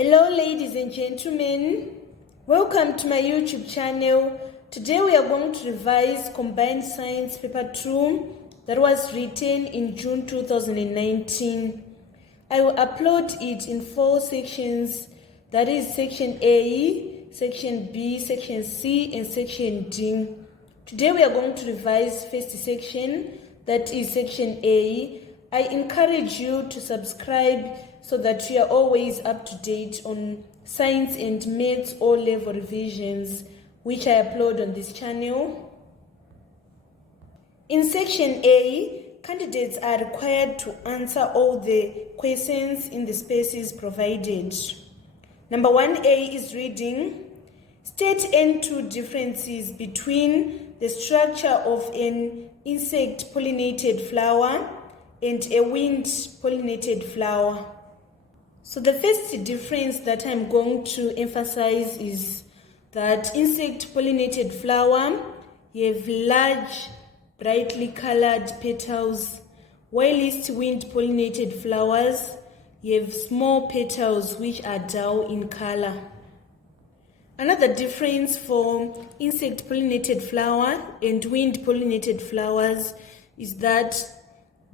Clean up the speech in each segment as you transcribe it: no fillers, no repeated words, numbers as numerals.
Hello ladies and gentlemen, welcome to my YouTube channel. Today we are going to revise Combined Science Paper 2 that was written in June 2019. I will upload it in 4 sections, that is Section A, Section B, Section C and Section D. Today we are going to revise first section, that is Section A. I encourage you to subscribe so that you are always up to date on science and maths O-level revisions which I upload on this channel. In Section A, candidates are required to answer all the questions in the spaces provided. Number 1A is reading. State any 2 differences between the structure of an insect-pollinated flower and a wind-pollinated flower. So the first difference that I'm going to emphasize is that insect-pollinated flower, you have large, brightly colored petals, whilst wind-pollinated flowers, you have small petals which are dull in color. Another difference for insect-pollinated flower and wind-pollinated flowers is that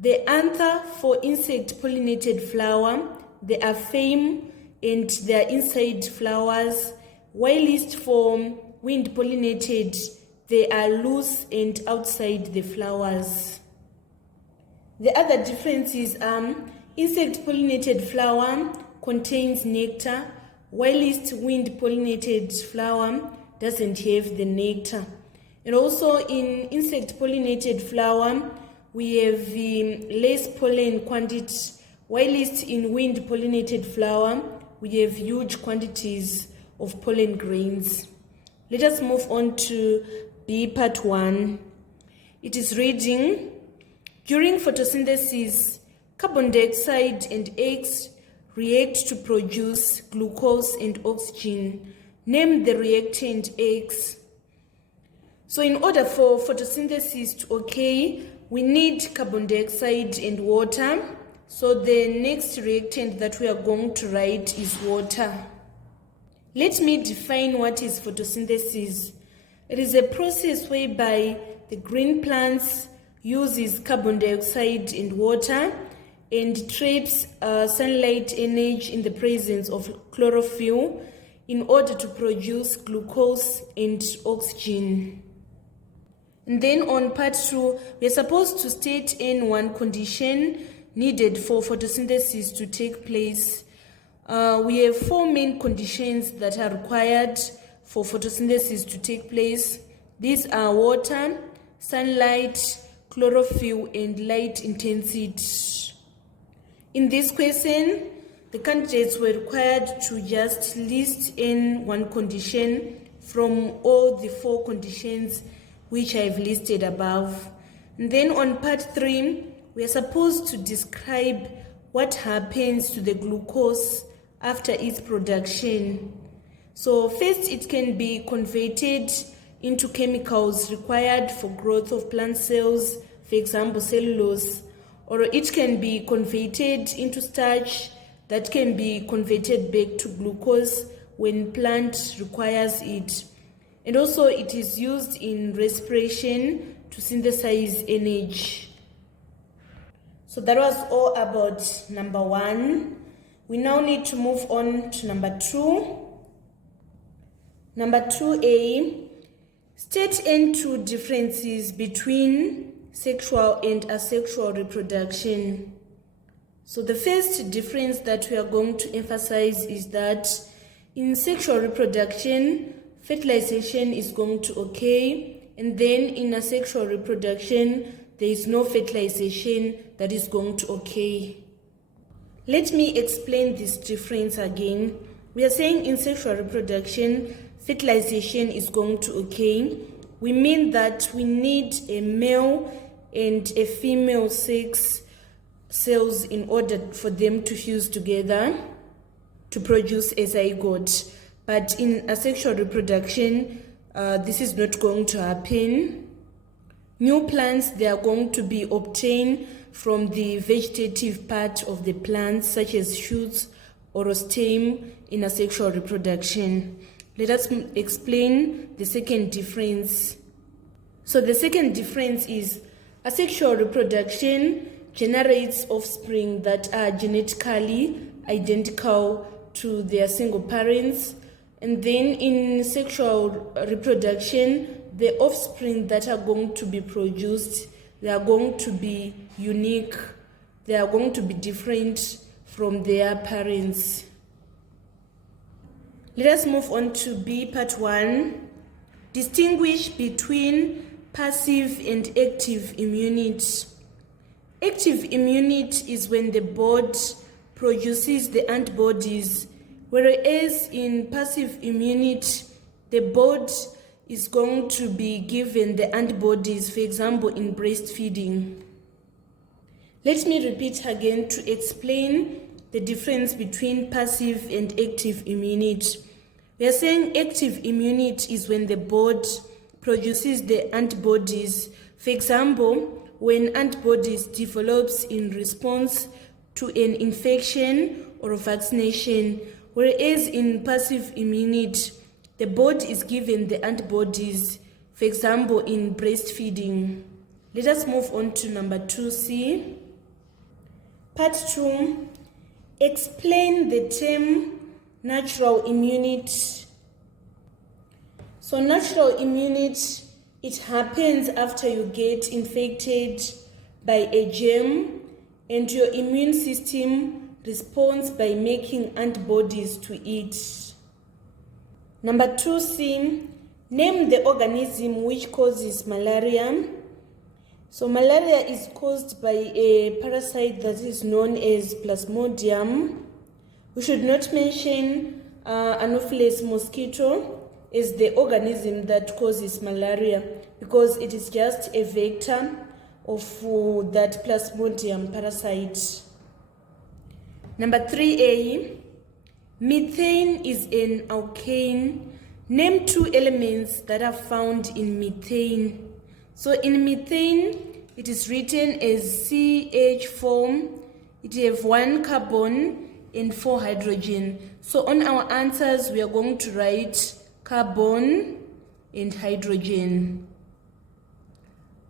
the anther for insect-pollinated flower, they are firm and they are inside flowers, whilst for wind-pollinated, they are loose and outside the flowers. The other difference is insect-pollinated flower contains nectar, whilst wind-pollinated flower doesn't have the nectar. And also in insect-pollinated flower, we have less pollen quantity, whilst in wind-pollinated flower, we have huge quantities of pollen grains. Let us move on to B part 1. It is reading, during photosynthesis, carbon dioxide and eggs react to produce glucose and oxygen. Name the reactant X. So in order for photosynthesis to occur, we need carbon dioxide and water. So the next reactant that we are going to write is water. Let me define what is photosynthesis. It is a process whereby the green plants uses carbon dioxide and water and traps sunlight energy in the presence of chlorophyll in order to produce glucose and oxygen. And then on part 2, we are supposed to state in one condition needed for photosynthesis to take place. We have 4 main conditions that are required for photosynthesis to take place. These are water, sunlight, chlorophyll, and light intensity. In this question, the candidates were required to just list in one condition from all the 4 conditions which I've listed above. And then on part 3, we are supposed to describe what happens to the glucose after its production. So first, it can be converted into chemicals required for growth of plant cells, for example, cellulose, or it can be converted into starch that can be converted back to glucose when plant requires it. And also it is used in respiration to synthesize energy. So that was all about number 1. We now need to move on to number 2. Number 2A, state any 2 differences between sexual and asexual reproduction. So the first difference that we are going to emphasize is that in sexual reproduction, fertilization is going to occur, and then in asexual reproduction, there is no fertilization that is going to occur. Let me explain this difference again. We are saying in sexual reproduction, fertilization is going to occur. We mean that we need a male and a female sex cells in order for them to fuse together to produce a zygote. But in asexual reproduction, this is not going to happen. New plants, they are going to be obtained from the vegetative part of the plants, such as shoots, or stem in asexual reproduction. Let us explain the second difference. So the second difference is asexual reproduction generates offspring that are genetically identical to their single parents, and then in sexual reproduction, the offspring that are going to be produced, they are going to be unique, they are going to be different from their parents. Let us move on to B, part 1. Distinguish between passive and active immunity. Active immunity is when the body produces the antibodies, whereas in passive immunity, the body is going to be given the antibodies, for example, in breastfeeding. Let me repeat again to explain the difference between passive and active immunity. We are saying active immunity is when the body produces the antibodies. For example, when antibodies develops in response to an infection or vaccination, whereas in passive immunity, the body is given the antibodies, for example, in breastfeeding. Let us move on to number 2C. Part 2, explain the term natural immunity. So natural immunity, it happens after you get infected by a germ and your immune system responds by making antibodies to it. Number 2C, name the organism which causes malaria. So malaria is caused by a parasite that is known as Plasmodium. We should not mention Anopheles mosquito as the organism that causes malaria, because it is just a vector of that Plasmodium parasite. Number 3A, methane is an alkane. Name 2 elements that are found in methane. So in methane, it is written as CH4. It have 1 carbon and 4 hydrogen. So on our answers, we are going to write carbon and hydrogen.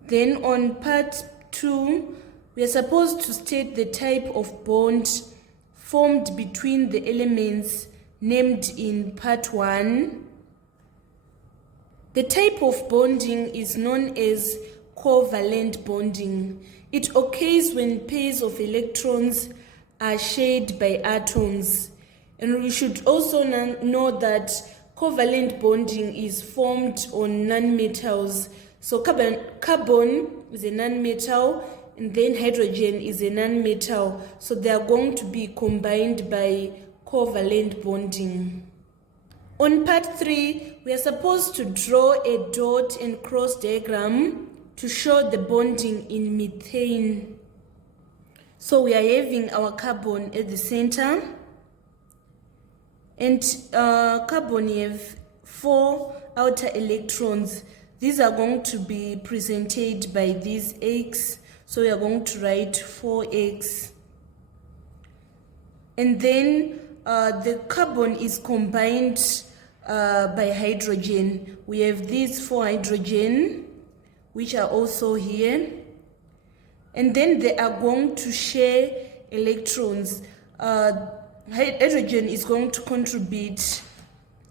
Then on part 2, we are supposed to state the type of bond formed between the elements named in part 1. The type of bonding is known as covalent bonding. It occurs when pairs of electrons are shared by atoms. And we should also know that covalent bonding is formed on nonmetals. So carbon is a nonmetal, and then hydrogen is a nonmetal. So they are going to be combined by covalent bonding. On part 3, we are supposed to draw a dot and cross diagram to show the bonding in methane. So we are having our carbon at the center, and carbon have 4 outer electrons. These are going to be presented by these X, so we are going to write 4X. And then the carbon is combined by hydrogen. We have these 4 hydrogen, which are also here. And then they are going to share electrons. Hydrogen is going to contribute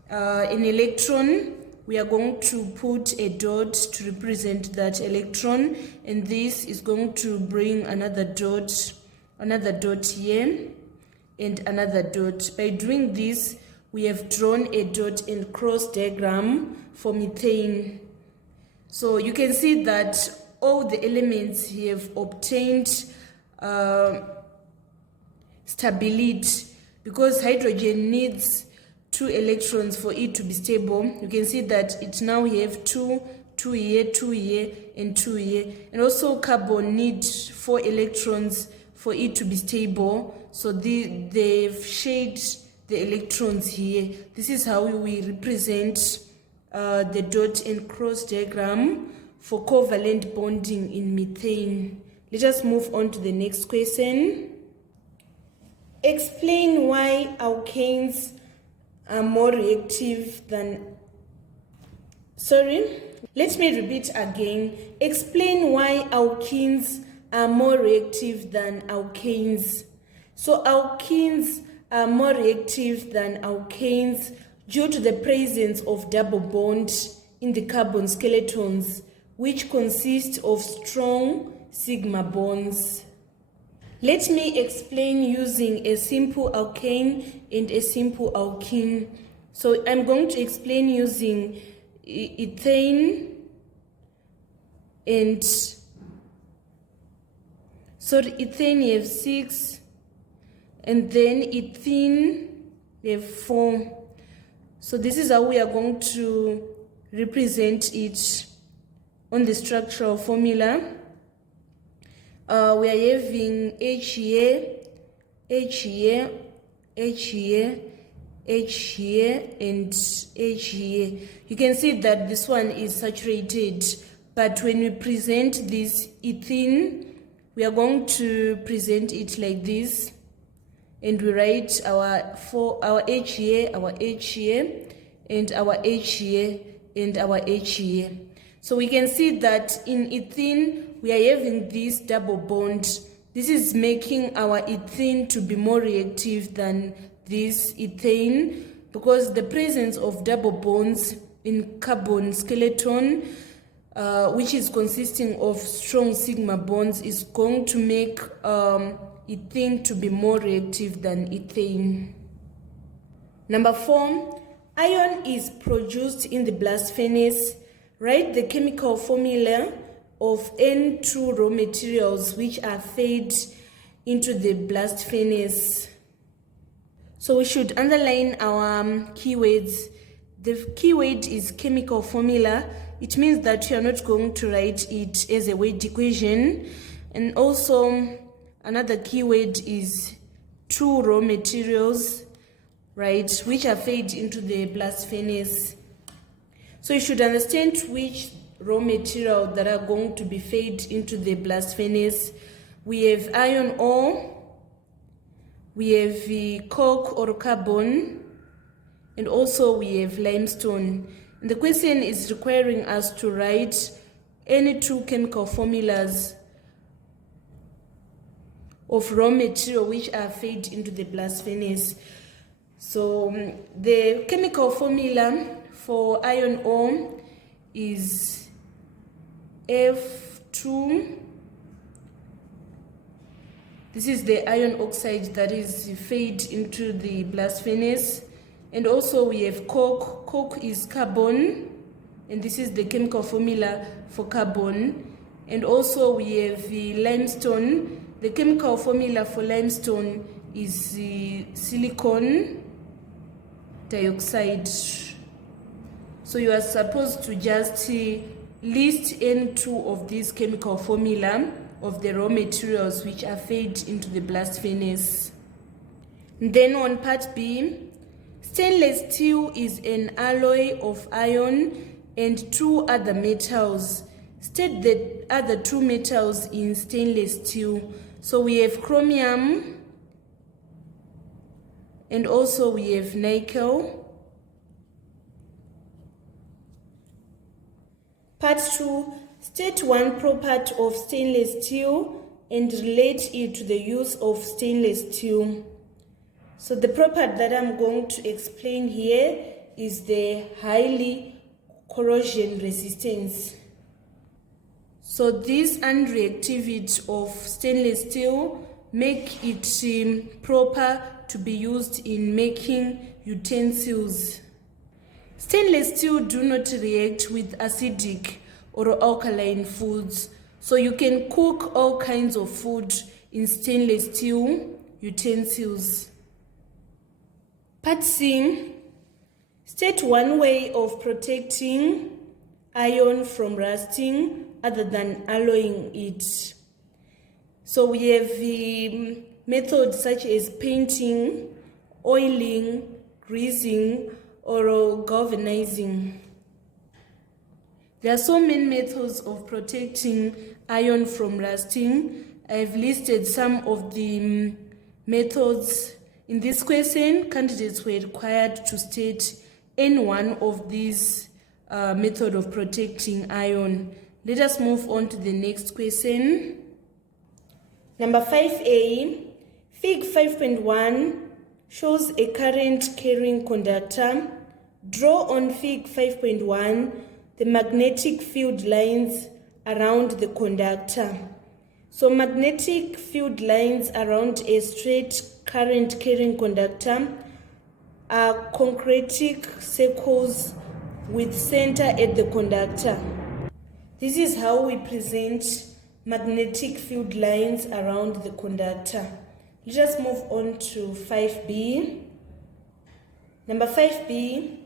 an electron. We are going to put a dot to represent that electron, and this is going to bring another dot here, and another dot. By doing this, we have drawn a dot and cross diagram for methane. So you can see that all the elements have obtained stability, because hydrogen needs 2 electrons for it to be stable. You can see that it now we have 2 here, 2 here, and 2 here. And also carbon needs 4 electrons for it to be stable. So they've shared the electrons here. This is how we represent the dot and cross diagram for covalent bonding in methane. Let us move on to the next question. Explain why alkanes are more reactive than... Let me repeat again. Explain why alkenes are more reactive than alkanes. So alkenes are more reactive than alkanes due to the presence of double bond in the carbon skeletons, which consist of strong sigma bonds. Let me explain using a simple alkane and a simple alkene. So I'm going to explain using ethane and ethane you have 6, and then ethene you have 4. So this is how we are going to represent it on the structural formula. We are having H here, H here, H here, H here, and H here. You can see that this one is saturated, but when we present this ethene, we are going to present it like this, and we write our H here, our H here, and our H here, and our H here. So we can see that in ethene, we are having this double bond. This is making our ethene to be more reactive than this ethane, because the presence of double bonds in carbon skeleton, which is consisting of strong sigma bonds, is going to make ethene to be more reactive than ethane. Number 4, iron is produced in the blast furnace. Write the chemical formula of N2 raw materials which are fed into the blast furnace. So we should underline our keywords. The keyword is chemical formula. It means that you are not going to write it as a word equation. And also another keyword is 2 raw materials, right, which are fed into the blast furnace. So you should understand which raw material that are going to be fed into the blast furnace. We have iron ore, we have the coke or carbon, and also we have limestone. And the question is requiring us to write any 2 chemical formulas of raw material which are fed into the blast furnace. So the chemical formula for iron ore is F2. This is the iron oxide that is fed into the blast furnace. And also we have coke. Coke is carbon, and this is the chemical formula for carbon. And also we have the limestone. The chemical formula for limestone is silicon dioxide. So you are supposed to just list N2 of this chemical formula of the raw materials which are fed into the blast furnace. And then on part B, stainless steel is an alloy of iron and 2 other metals. State the other 2 metals in stainless steel. So we have chromium, and also we have nickel. Part 2, state 1 property of stainless steel and relate it to the use of stainless steel. So the property that I'm going to explain here is the highly corrosion resistance. So this unreactivity of stainless steel make it proper to be used in making utensils. Stainless steel do not react with acidic or alkaline foods. So you can cook all kinds of food in stainless steel utensils. Part C, state 1 way of protecting iron from rusting other than alloying it. So we have the methods such as painting, oiling, greasing, or galvanizing. There are so many methods of protecting iron from rusting. I've listed some of the methods. In this question, candidates were required to state any one of these method of protecting iron. Let us move on to the next question. Number 5A, Fig 5.1 shows a current carrying conductor. Draw on Fig 5.1 the magnetic field lines around the conductor. So magnetic field lines around a straight current carrying conductor are concretic circles with center at the conductor. This is how we present magnetic field lines around the conductor. Let us move on to 5B. Number 5B,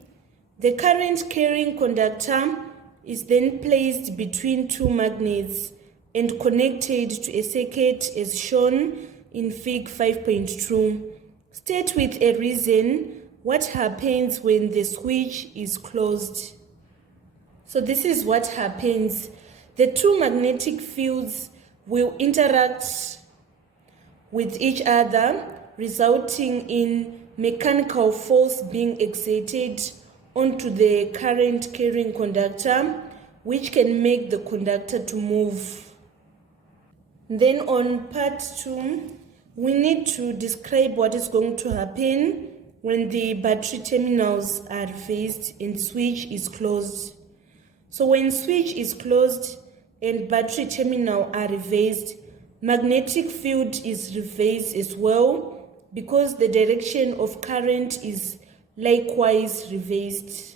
the current carrying conductor is then placed between two magnets and connected to a circuit as shown in Fig 5.2. State with a reason what happens when the switch is closed. So this is what happens. The two magnetic fields will interact with each other, resulting in mechanical force being exerted onto the current carrying conductor, which can make the conductor to move. Then on part 2, we need to describe what is going to happen when the battery terminals are reversed and switch is closed. So when switch is closed and battery terminal are reversed, magnetic field is reversed as well because the direction of current is likewise reversed.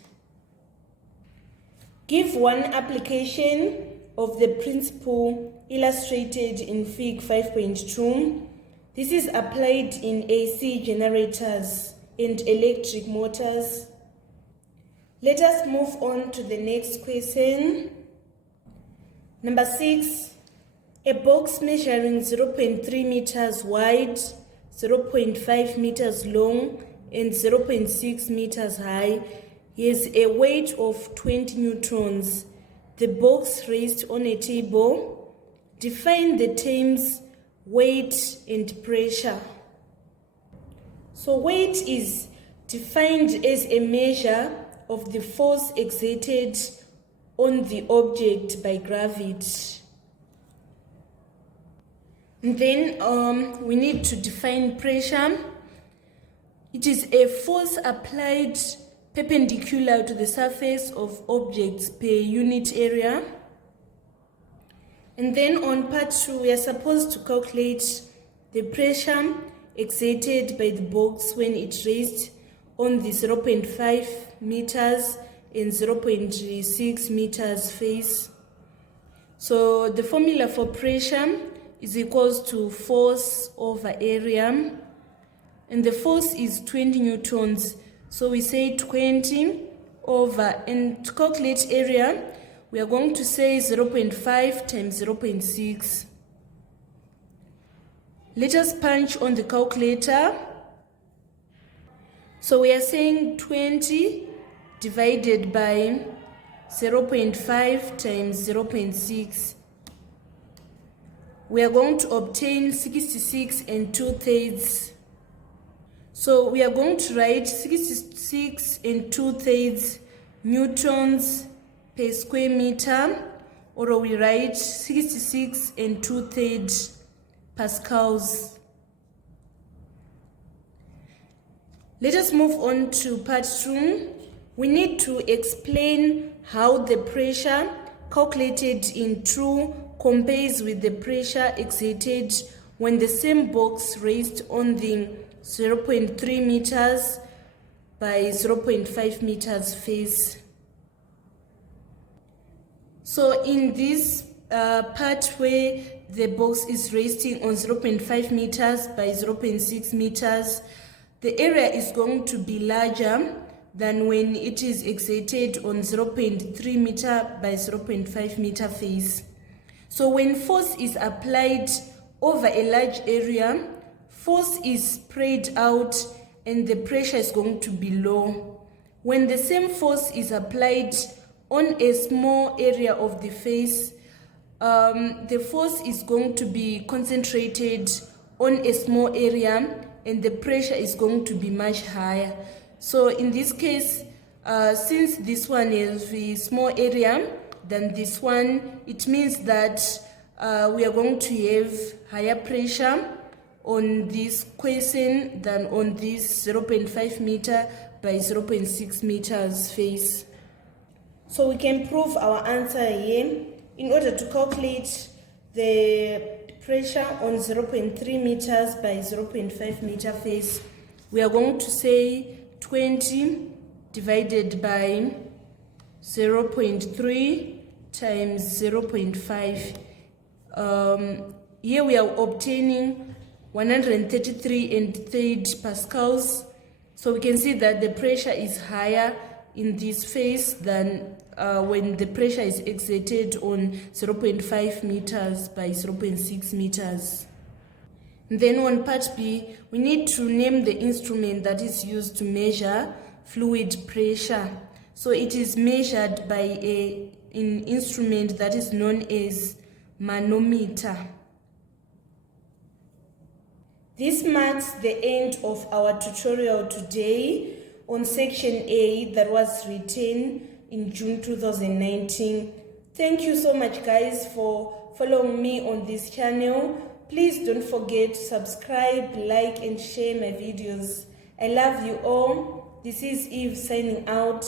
Give one application of the principle illustrated in Fig 5.2. This is applied in AC generators and electric motors. Let us move on to the next question. Number 6, a box measuring 0.3 meters wide, 0.5 meters long, and 0.6 meters high has a weight of 20 newtons. The box raised on a table. Define the terms weight and pressure. So weight is defined as a measure of the force exerted on the object by gravity. And then we need to define pressure. It is a force applied perpendicular to the surface of objects per unit area. And then on part 2, we are supposed to calculate the pressure exerted by the box when it raised on the 0.5 meters and 0.6 meters face. So the formula for pressure is equals to force over area, and the force is 20 newtons. So we say 20 over, and to calculate area, we are going to say 0.5 times 0.6. Let us punch on the calculator. So we are saying 20 divided by 0.5 times 0.6. We are going to obtain 66 and 2/3. So we are going to write 66 and 2/3 newtons per square meter, or we write 66 and 2/3 pascals. Let us move on to part 2. We need to explain how the pressure calculated in true compares with the pressure exerted when the same box raised on the 0.3 meters by 0.5 meters face. So in this part where the box is resting on 0.5 meters by 0.6 meters, the area is going to be larger than when it is exerted on 0.3 meter by 0.5 meter face. So when force is applied over a large area, force is spread out and the pressure is going to be low. When the same force is applied on a small area of the face, the force is going to be concentrated on a small area and the pressure is going to be much higher. So in this case, since this one is a small area than this one, it means that we are going to have higher pressure on this question than on this 0.5 meter by 0.6 meters face. So we can prove our answer here. In order to calculate the pressure on 0.3 meters by 0.5 meter face, we are going to say 20 divided by 0.3 times 0.5. Here we are obtaining 133.3 pascals. So we can see that the pressure is higher in this phase than when the pressure is exerted on 0.5 meters by 0.6 meters. Then on part B, we need to name the instrument that is used to measure fluid pressure. So it is measured by an instrument that is known as manometer. This marks the end of our tutorial today on section A that was written in June 2019. Thank you so much guys for following me on this channel. Please don't forget to subscribe, like and share my videos. I love you all. This is Eve signing out.